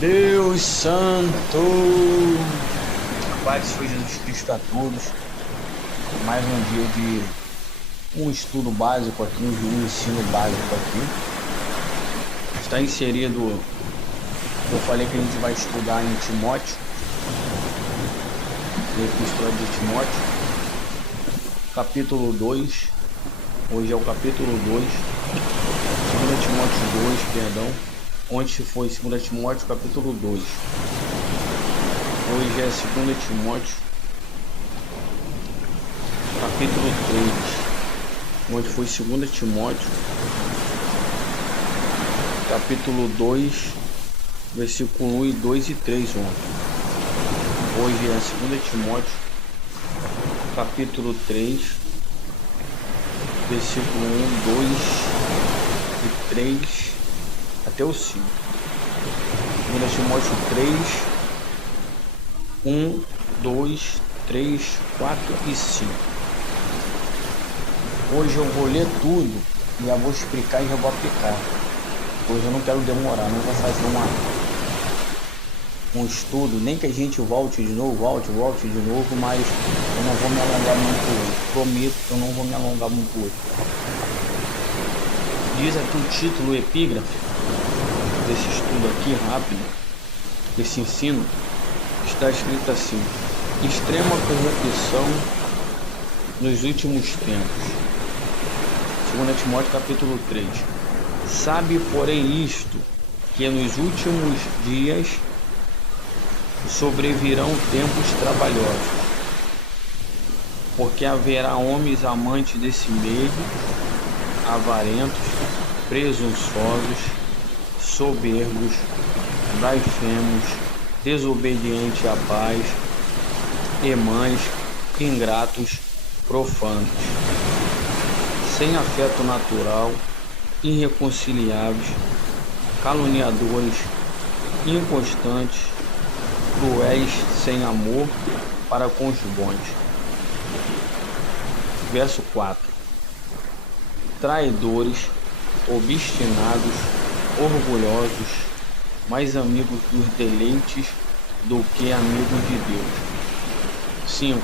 Deus Santo, Pai de Jesus Cristo a todos. Mais um dia de um estudo básico aqui, um ensino básico aqui. Está inserido, eu falei que a gente vai estudar em Timóteo, Epístola de Timóteo, capítulo 2. Hoje é o capítulo 2, 2 Timóteo 2, perdão. Ontem foi 2 Timóteo capítulo 2. Hoje é 2 Timóteo capítulo 3. Ontem foi 2 Timóteo capítulo 2, versículo 1, 2 e 3 ontem. Hoje é 2 Timóteo capítulo 3, versículo 1, 2 e 3 até o 5. 2 Timóteo 3, 1, 2, 3, 4 e 5. Hoje eu vou ler tudo e já vou explicar e já vou aplicar. Hoje eu não quero demorar, não vou fazer um estudo, nem que a gente volte de novo, volte de novo, mas eu não vou me alongar muito hoje. Prometo que eu não vou me alongar muito hoje. Diz aqui o título, o epígrafe desse estudo aqui rápido, desse ensino, está escrito assim: extrema corrupção nos últimos tempos. 2 Timóteo capítulo 3. Sabe, porém, isto, que nos últimos dias sobrevirão tempos trabalhosos, porque haverá homens amantes desse meio, avarentos, presunçosos, soberbos, blasfemos, desobedientes a pais, irmãs, ingratos, profanos, sem afeto natural, irreconciliáveis, caluniadores, inconstantes, cruéis, sem amor para com os bons. Verso 4. Traidores, obstinados, orgulhosos, mais amigos dos deleites do que amigos de Deus. 5.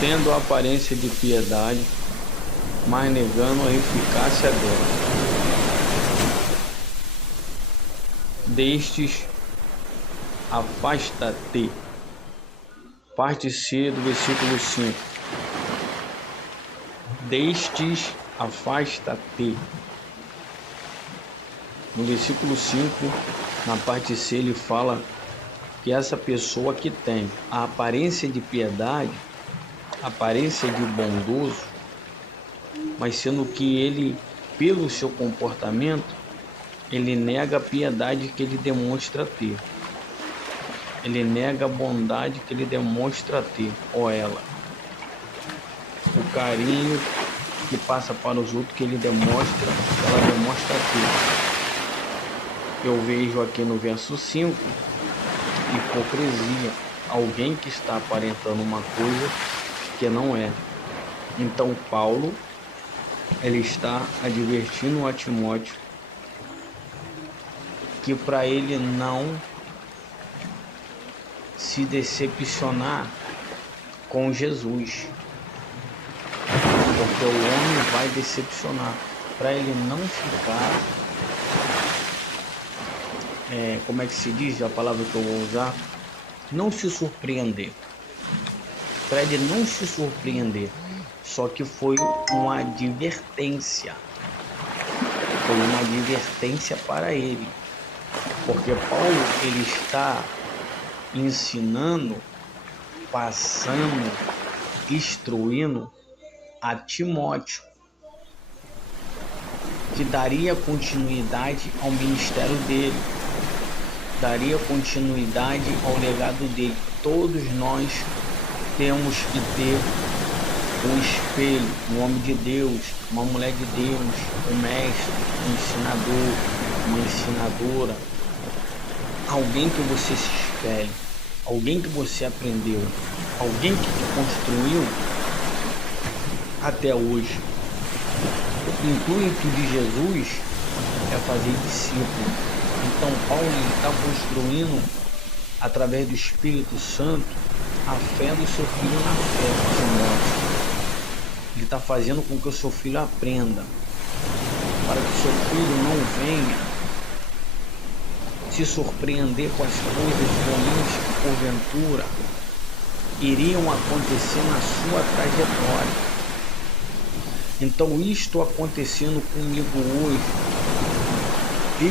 Tendo a aparência de piedade, mas negando a eficácia dela. Destes, afasta-te. Parte C do versículo 5. Destes, afasta-te. No versículo 5, na parte C, ele fala que essa pessoa que tem a aparência de piedade, a aparência de bondoso, mas sendo que ele, pelo seu comportamento, ele nega a piedade que ele demonstra ter. Ele nega a bondade que ele demonstra ter, ou ela. O carinho que passa para os outros que ele demonstra, ela demonstra ter. Eu vejo aqui no verso 5, hipocrisia, alguém que está aparentando uma coisa que não é. Então Paulo, ele está advertindo a Timóteo que para ele não se decepcionar com Jesus, porque o homem vai decepcionar, para ele não ficar, como é que se diz a palavra que eu vou usar? Não se surpreender. Para ele não se surpreender. Só que foi uma advertência. Foi uma advertência para ele. Porque Paulo, ele está ensinando, passando, instruindo a Timóteo, que daria continuidade ao ministério dele, daria continuidade ao legado dele. Todos nós temos que ter um espelho, um homem de Deus, uma mulher de Deus, um mestre, um ensinador, uma ensinadora, alguém que você se espelhe, alguém que você aprendeu, alguém que te construiu até hoje. O intuito de Jesus é fazer discípulo. Então Paulo está construindo, através do Espírito Santo, a fé do seu filho na fé, Timóteo. Ele está fazendo com que o seu filho aprenda, para que o seu filho não venha se surpreender com as coisas ruins que porventura iriam acontecer na sua trajetória. Então isto acontecendo comigo hoje,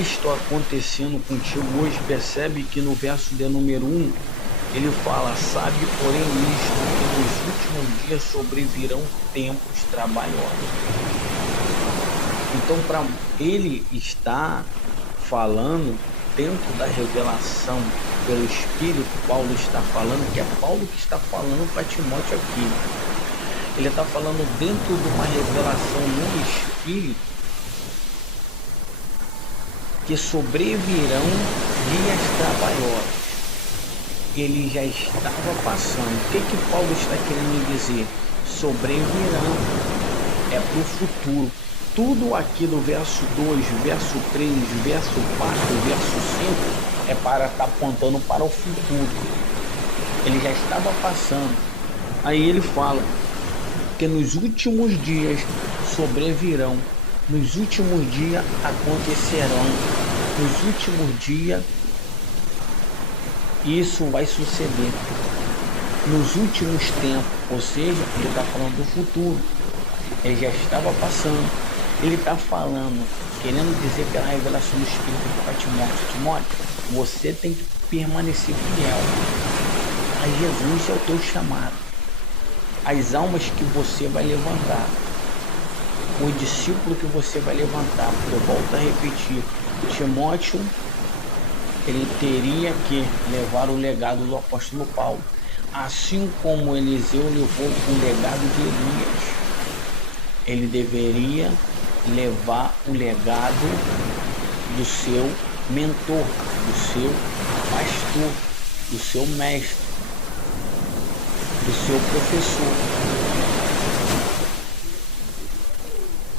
isto acontecendo contigo hoje, percebe que no verso de número 1, ele fala: sabe, porém, isto, que nos últimos dias sobrevirão tempos trabalhosos. Então, para ele estar falando dentro da revelação pelo Espírito, Paulo está falando, que é Paulo que está falando para Timóteo aqui. Ele está falando dentro de uma revelação no Espírito, que sobrevirão dias trabalhosos. Ele já estava passando. O que Paulo está querendo dizer? Sobrevirão. É para o futuro. Tudo aqui do verso 2, verso 3, verso 4, verso 5 é para estar apontando para o futuro. Ele já estava passando. Aí ele fala que nos últimos dias sobrevirão, nos últimos dias acontecerão, nos últimos dias isso vai suceder, nos últimos tempos, ou seja, ele está falando do futuro. Ele já estava passando, ele está falando, querendo dizer pela revelação do Espírito para Timóteo, você tem que permanecer fiel a Jesus, é o teu chamado, as almas que você vai levantar, o discípulo que você vai levantar. Porque eu volto a repetir, Timóteo, ele teria que levar o legado do apóstolo Paulo, assim como Eliseu levou o legado de Elias. Ele deveria levar o legado do seu mentor, do seu pastor, do seu mestre, do seu professor.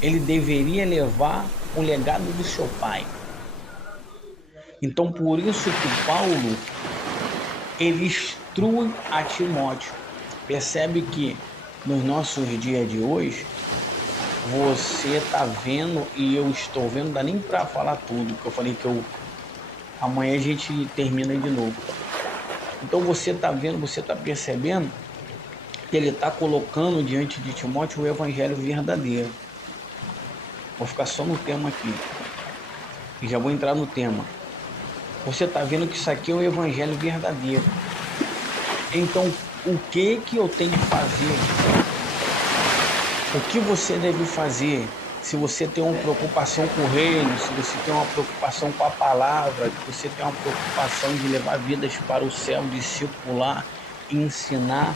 Ele deveria levar o legado do seu pai. Então, por isso que Paulo, ele instrui a Timóteo. Percebe que nos nossos dias de hoje, você está vendo, e eu estou vendo, não dá nem para falar tudo, porque eu falei que amanhã a gente termina de novo. Então você está vendo, você está percebendo que ele está colocando diante de Timóteo o evangelho verdadeiro. Vou ficar só no tema aqui, e já vou entrar no tema. Você está vendo que isso aqui é o evangelho verdadeiro. Então, o que eu tenho que fazer? O que você deve fazer? Se você tem uma preocupação com o reino, se você tem uma preocupação com a palavra, se você tem uma preocupação de levar vidas para o céu, discipular, ensinar,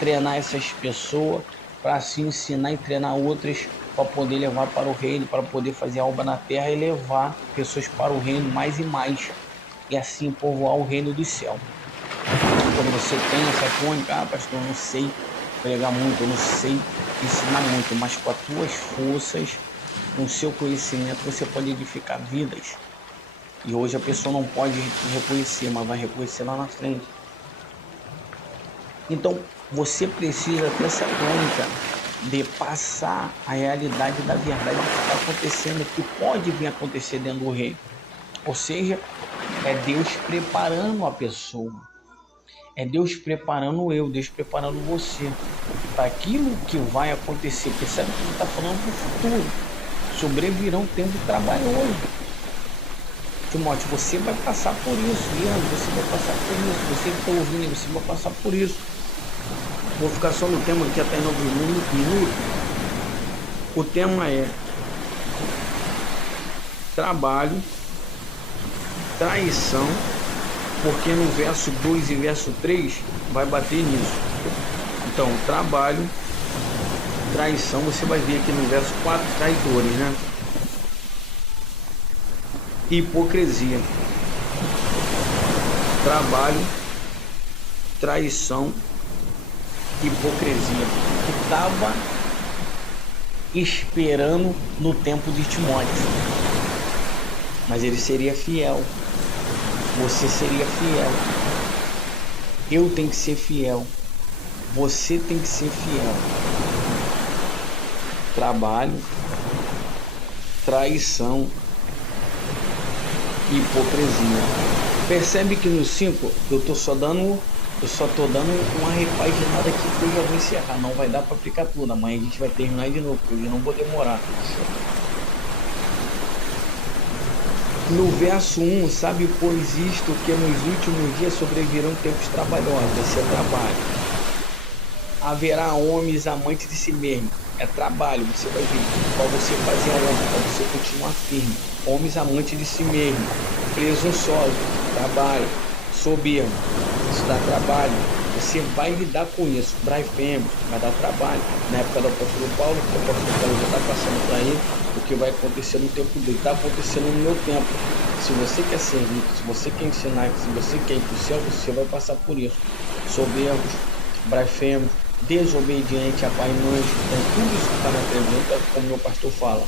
treinar essas pessoas, para assim ensinar e treinar outras, para poder levar para o reino, para poder fazer a obra na terra e levar pessoas para o reino mais e mais, e assim povoar o reino do céu. Quando você tem essa tônica, pastor, eu não sei pregar muito, eu não sei ensinar muito, mas com as tuas forças, com o seu conhecimento, você pode edificar vidas. E hoje a pessoa não pode reconhecer, mas vai reconhecer lá na frente. Então, você precisa ter essa tônica de passar a realidade da verdade que está acontecendo, que pode vir a acontecer dentro do reino. Ou seja, é Deus preparando a pessoa. É Deus preparando Deus preparando você para aquilo que vai acontecer. Percebe que ele está falando do futuro. Sobrevirão tempo trabalhoso. Timóteo, você vai passar por isso. Leandro, você vai passar por isso. Você que está ouvindo, você vai passar por isso. Vou ficar só no tema que até 9 minutos. O tema é trabalho, traição, porque no verso 2 e verso 3 vai bater nisso. Então, trabalho, traição, você vai ver aqui no verso 4, traidores, né? Hipocrisia, trabalho, traição, hipocrisia. Que estava esperando no tempo de Timóteo. Mas ele seria fiel. Você seria fiel. Eu tenho que ser fiel. Você tem que ser fiel. Trabalho, traição, hipocrisia. Percebe que no 5 eu só tô dando uma repaginada aqui que eu já vou encerrar. Não vai dar para aplicar tudo. Amanhã a gente vai terminar de novo, porque eu não vou demorar. No verso 1, sabe, pois isto, que nos últimos dias sobrevirão tempos trabalhosos, esse é trabalho. Haverá homens amantes de si mesmo, é trabalho, você vai ver, para você fazer a honra, para você continuar firme. Homens amantes de si mesmo, presunçosos, trabalho, soberbo, isso dá trabalho. Você vai lidar com isso, blasfêmio, vai dar trabalho. Na época do apóstolo Paulo, o apóstolo Paulo já está passando para ele o que vai acontecer no tempo dele, está acontecendo no meu tempo. Se você quer servir, se você quer ensinar, se você quer ir para o céu, você vai passar por isso. Soberbos, blasfemos, desobediente a pai e mãe, então tudo isso que está na pergunta, como meu pastor fala,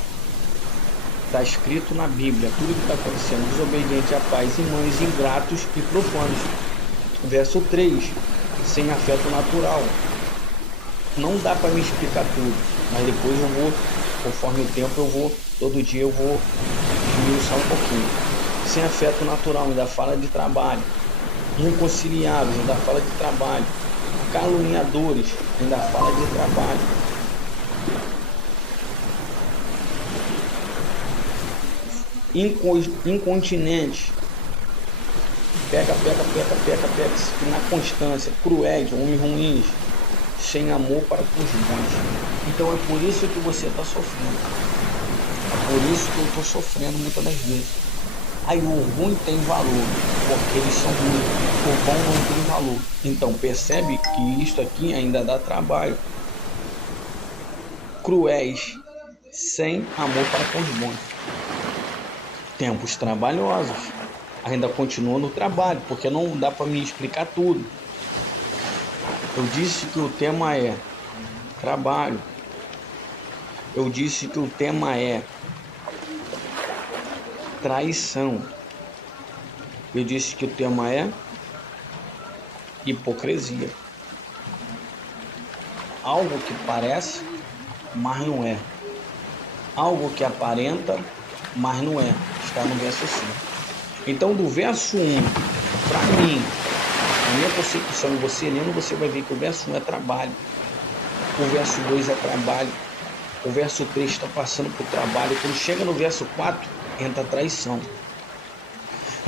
está escrito na Bíblia, tudo que está acontecendo, desobediente a pais e mães, ingratos e profanos. Verso 3, sem afeto natural. Não dá para me explicar tudo, mas depois eu vou, conforme o tempo todo dia eu vou diminuir um pouquinho. Sem afeto natural, ainda fala de trabalho. Inconciliáveis, ainda fala de trabalho. Caluniadores, ainda fala de trabalho. Incontinentes, pega, na constância. Cruéis, homens ruins, sem amor para com os bons. Então é por isso que você está sofrendo. É por isso que eu estou sofrendo muitas das vezes. Aí o ruim tem valor, porque eles são ruins. O bom não tem valor. Então percebe que isso aqui ainda dá trabalho. Cruéis, sem amor para com os bons. Tempos trabalhosos. Ainda continua no trabalho, porque não dá para me explicar tudo. Eu disse que o tema é trabalho. Eu disse que o tema é traição. Eu disse que o tema é hipocrisia. Algo que parece, mas não é. Algo que aparenta, mas não é. Está no verso 5. Então, do verso 1, para mim, a minha concepção, você lendo, você vai ver que o verso 1 é trabalho. O verso 2 é trabalho. O verso 3 está passando por trabalho. Quando chega no verso 4, entra a traição.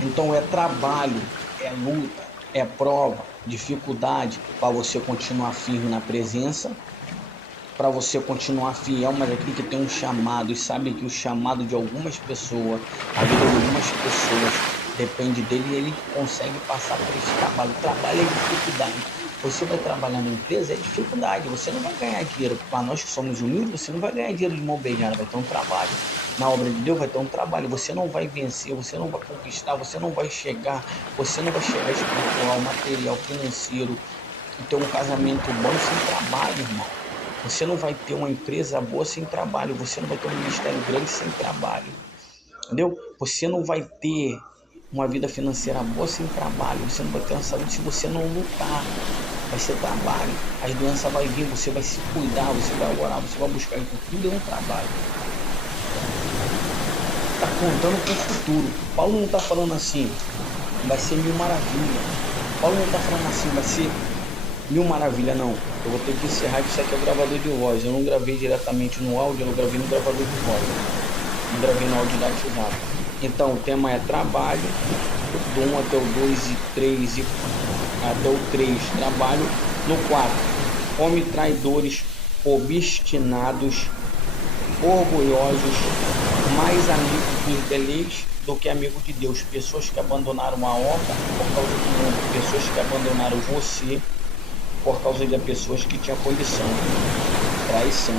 Então é trabalho, é luta, é prova, dificuldade para você continuar firme na presença, para você continuar fiel, mas aquele que tem um chamado e sabe que o chamado de algumas pessoas, a vida de algumas pessoas depende dele e ele consegue passar por esse trabalho. O trabalho é dificuldade. Você vai trabalhar na empresa, é dificuldade. Você não vai ganhar dinheiro. Para nós que somos humildes, você não vai ganhar dinheiro de mão beijada, vai ter um trabalho. Na obra de Deus vai ter um trabalho. Você não vai vencer, você não vai conquistar, você não vai chegar espiritual, material, financeiro, e ter um casamento bom sem trabalho, irmão. Você não vai ter uma empresa boa sem trabalho. Você não vai ter um ministério grande sem trabalho. Entendeu? Você não vai ter uma vida financeira boa sem trabalho. Você não vai ter uma saúde se você não lutar. Vai ser trabalho. As doenças vão vir, você vai se cuidar, você vai orar, você vai buscar. Então tudo é um trabalho. Está contando com o futuro. Paulo não está falando assim, vai ser mil maravilhas. Paulo não está falando assim, vai ser mil maravilha, não. Eu vou ter que encerrar, que isso aqui é o gravador de voz. Eu não gravei diretamente no áudio, eu gravei no gravador de voz. Não gravei no áudio da WhatsApp. Então, o tema é trabalho, do 1 até o 2 e 3 e até o 3, trabalho. No 4, homens traidores, obstinados, orgulhosos, mais amigos dos beleiros do que amigos de Deus. Pessoas que abandonaram a obra por causa do mundo, pessoas que abandonaram você por causa de pessoas que tinham condição. Traição.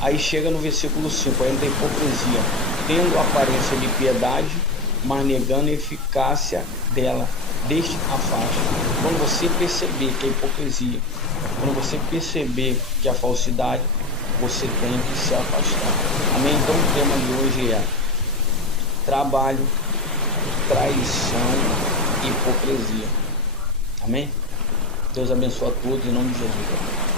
Aí chega no versículo 5, ainda a hipocrisia, tendo aparência de piedade, mas negando a eficácia dela. deixe, afaste. Quando você perceber que é hipocrisia, quando você perceber que é falsidade, você tem que se afastar. Amém? Então o tema de hoje é trabalho, traição e hipocrisia. Amém? Deus abençoe a todos em nome de Jesus.